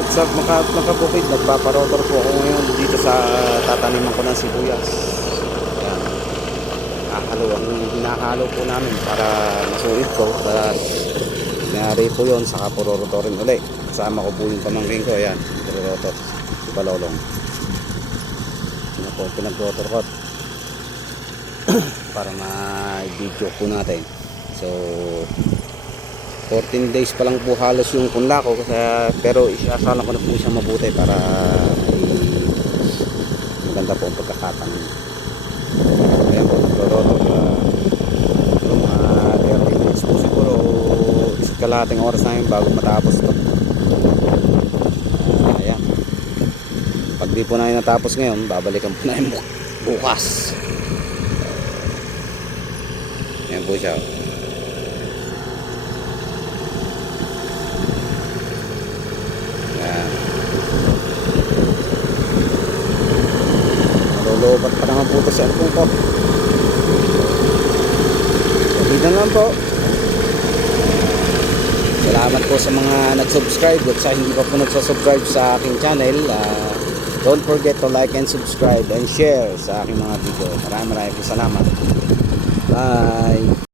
what's up mga mga bukid? Nagpaparotor po ako ngayon dito sa tataniman ko ng sibuyas. Ayan. Hahalo, ang hinahalo po namin para masulit ko. Para nangyari po yun, saka po rorotorin uli. Kasama ko po yung pamangkin ko, ayan, rorotor. Si Balolong. Sino po, pinag-rotor ko. para ma-video po natin. So, 14 days pa lang po halos yung punla ko kasi, pero isasalang ko na po siya mabuti para maganda po ang pagkakatanim ayan po nagloloto uh, mga 30 minutes po siguro isa't kalahating oras namin bago matapos ito uh, ayan. Pag di po namin natapos ngayon babalikan po namin bu- bukas. Ayan po siya Ayan. Malulubat pa naman po ito sa cellphone ko. Sabihan lang po. Salamat po sa mga nag-subscribe at sa hindi pa po nagsasubscribe sa aking channel. ah, don't forget to like and subscribe and share sa aking mga video. Maraming maraming salamat. Bye!